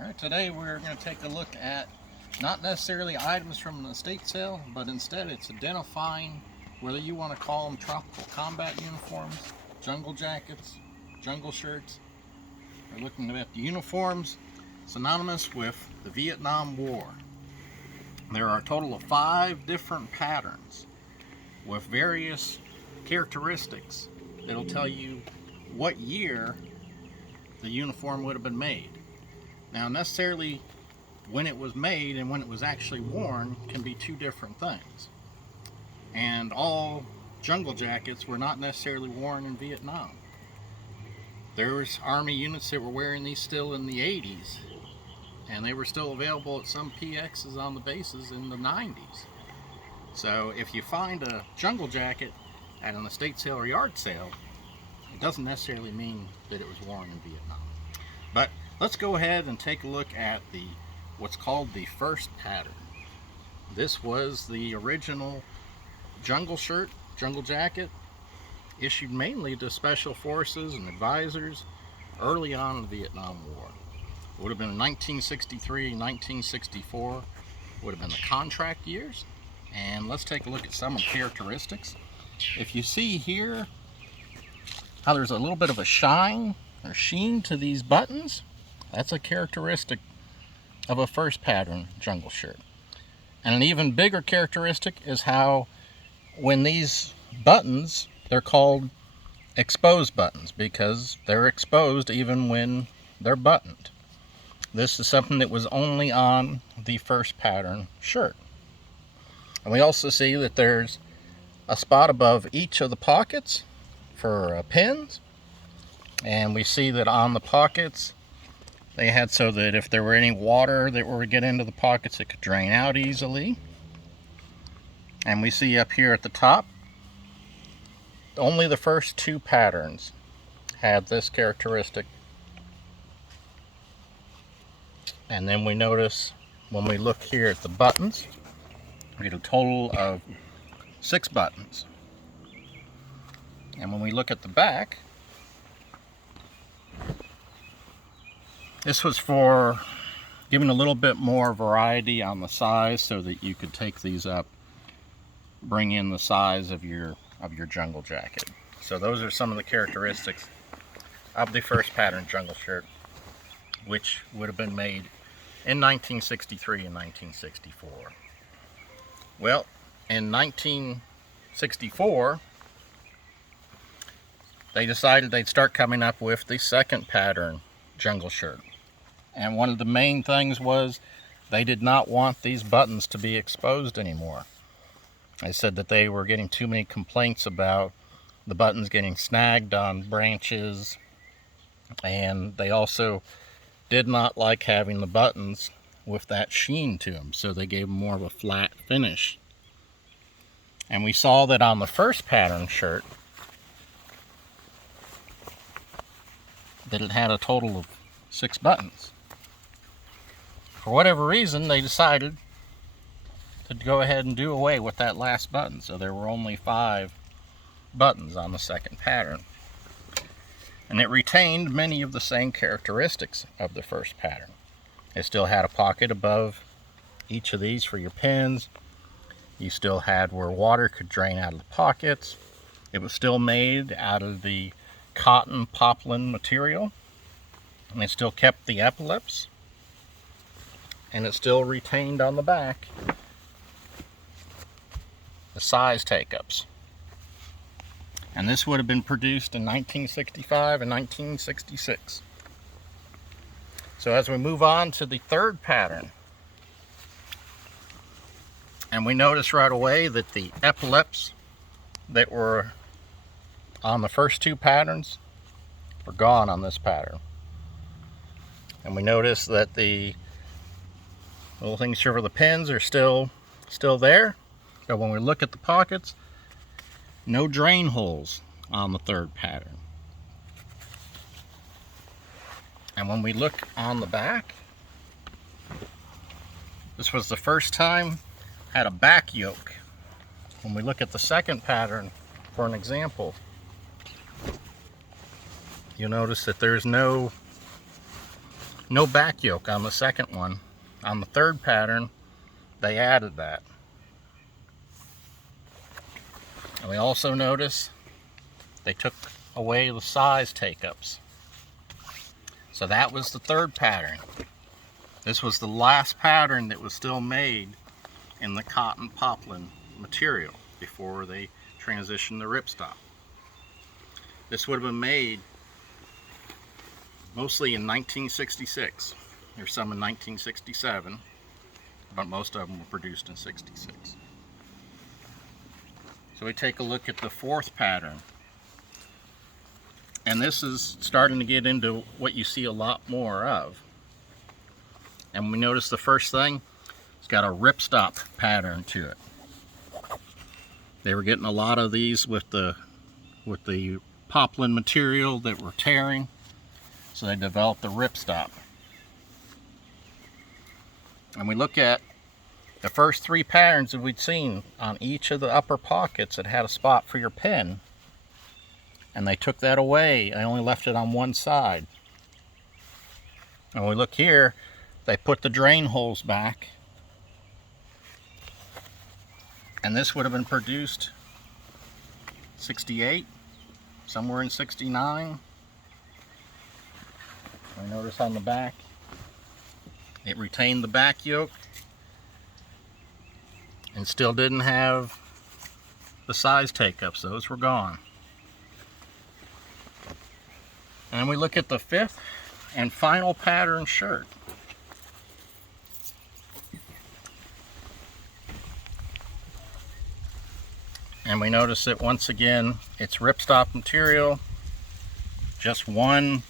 Alright, today we're going to take a look at not necessarily items from the estate sale, but instead it's identifying whether you want to call them tropical combat uniforms, jungle jackets, jungle shirts. We're looking at the uniforms synonymous with the Vietnam War. There are a total of 5 different patterns with various characteristics that'll tell you what year the uniform would have been made. Now, necessarily when it was made and when it was actually worn can be 2 different things. And all jungle jackets were not necessarily worn in Vietnam. There was Army units that were wearing these still in the 80s, and they were still available at some PXs on the bases in the 90s. So if you find a jungle jacket at an estate sale or yard sale, it doesn't necessarily mean that it was worn in Vietnam. But let's go ahead and take a look at what's called the first pattern. This was the original jungle shirt, jungle jacket, issued mainly to special forces and advisors early on in the Vietnam War. It would have been 1963, 1964, would have been the contract years. And let's take a look at some of the characteristics. If you see here how there's a little bit of a shine or sheen to these buttons, that's a characteristic of a first pattern jungle shirt. And an even bigger characteristic is how when these buttons, they're called exposed buttons because they're exposed even when they're buttoned. This is something that was only on the first pattern shirt. And we also see that there's a spot above each of the pockets for pins. And we see that on the pockets, they had so that if there were any water that were to get into the pockets, it could drain out easily. And we see up here at the top, only the first 2 patterns had this characteristic. And then we notice when we look here at the buttons, we get a total of 6 buttons. And when we look at the back, this was for giving a little bit more variety on the size so that you could take these up, bring in the size of your jungle jacket. So those are some of the characteristics of the first pattern jungle shirt, which would have been made in 1963 and 1964. Well, in 1964, they decided they'd start coming up with the second pattern jungle shirt. And one of the main things was they did not want these buttons to be exposed anymore. They said that they were getting too many complaints about the buttons getting snagged on branches, and they also did not like having the buttons with that sheen to them, so they gave them more of a flat finish. And we saw that on the first pattern shirt that it had a total of 6 buttons. For whatever reason, they decided to go ahead and do away with that last button, so there were only 5 buttons on the second pattern. And it retained many of the same characteristics of the first pattern. It still had a pocket above each of these for your pins. You still had where water could drain out of the pockets. It was still made out of the cotton poplin material, and it still kept the epaulets, and it still retained on the back the size take-ups. And this would have been produced in 1965 and 1966. So as we move on to the third pattern, and we notice right away that the epaulets that were on the first 2 patterns were gone on this pattern. And we notice that the little things for the pins are still there. But when we look at the pockets, no drain holes on the third pattern. And when we look on the back, this was the first time had a back yoke. When we look at the second pattern, for an example, you'll notice that there's no No back yoke on the second one. On the third pattern, they added that. And we also notice they took away the size take-ups. So that was the third pattern. This was the last pattern that was still made in the cotton poplin material before they transitioned to ripstop. This would have been made mostly in 1966. There's some in 1967, but most of them were produced in 66. So we take a look at the fourth pattern. And this is starting to get into what you see a lot more of. And we notice the first thing, it's got a ripstop pattern to it. They were getting a lot of these with the poplin material that were tearing, so they developed the ripstop. And we look at the first three patterns that we'd seen. On each of the upper pockets it had a spot for your pen, and they took that away. I only left it on one side. And we look here, they put the drain holes back, and this would have been produced 68, somewhere in 69. I notice on the back it retained the back yoke and still didn't have the size take-ups. Those were gone. And we look at the fifth and final pattern shirt. And we notice that once again it's ripstop material, just one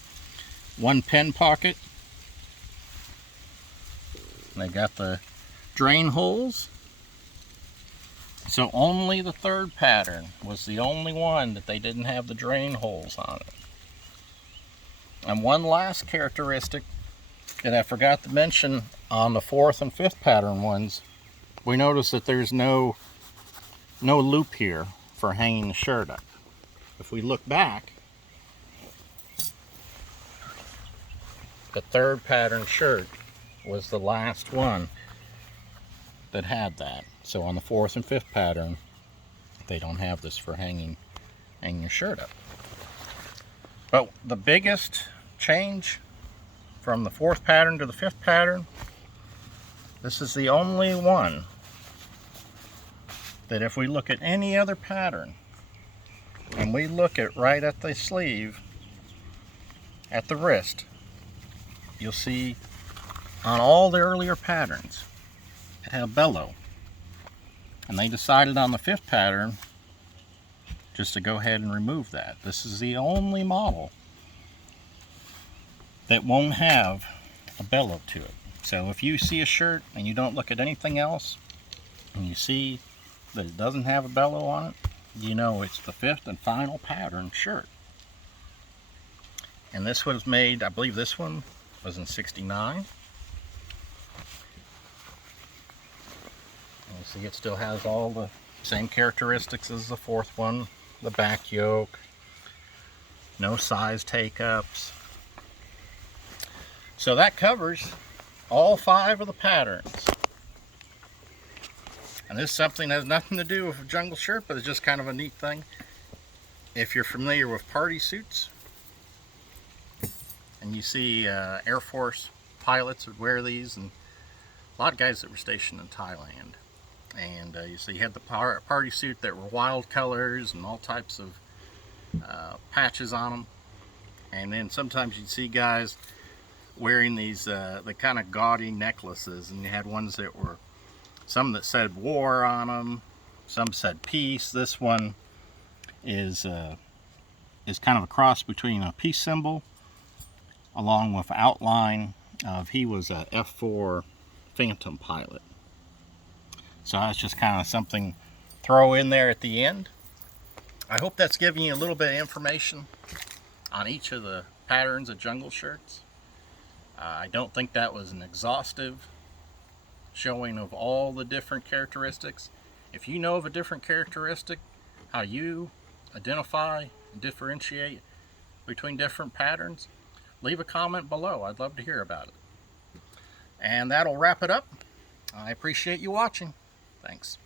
pen pocket. And they got the drain holes. So only the third pattern was the only one that they didn't have the drain holes on it. And one last characteristic that I forgot to mention on the fourth and fifth pattern ones, we notice that there's no loop here for hanging the shirt up. If we look back, the third pattern shirt was the last one that had that. So on the fourth and fifth pattern, they don't have this for hanging your shirt up. But the biggest change from the fourth pattern to the fifth pattern, this is the only one that if we look at any other pattern and we look at right at the sleeve, at the wrist, you'll see on all the earlier patterns it had a bellow. And they decided on the fifth pattern just to go ahead and remove that. This is the only model that won't have a bellow to it. So if you see a shirt and you don't look at anything else and you see that it doesn't have a bellow on it, you know it's the fifth and final pattern shirt. And this was made, I believe this one was in 69. You see it still has all the same characteristics as the fourth one. The back yoke, no size take-ups. So that covers all 5 of the patterns. And this is something that has nothing to do with a jungle shirt, but it's just kind of a neat thing. If you're familiar with party suits, and you see Air Force pilots would wear these, and a lot of guys that were stationed in Thailand. And you see, you had the party suit that were wild colors and all types of patches on them. And then sometimes you'd see guys wearing these the kind of gaudy necklaces, and you had ones that were, some that said war on them, some said peace. This one is kind of a cross between a peace symbol along with outline of he was a F-4 Phantom pilot. So that's just kind of something throw in there at the end. I hope that's giving you a little bit of information on each of the patterns of jungle shirts. I don't think that was an exhaustive showing of all the different characteristics. If you know of a different characteristic, how you identify and differentiate between different patterns, leave a comment below. I'd love to hear about it. And that'll wrap it up. I appreciate you watching. Thanks.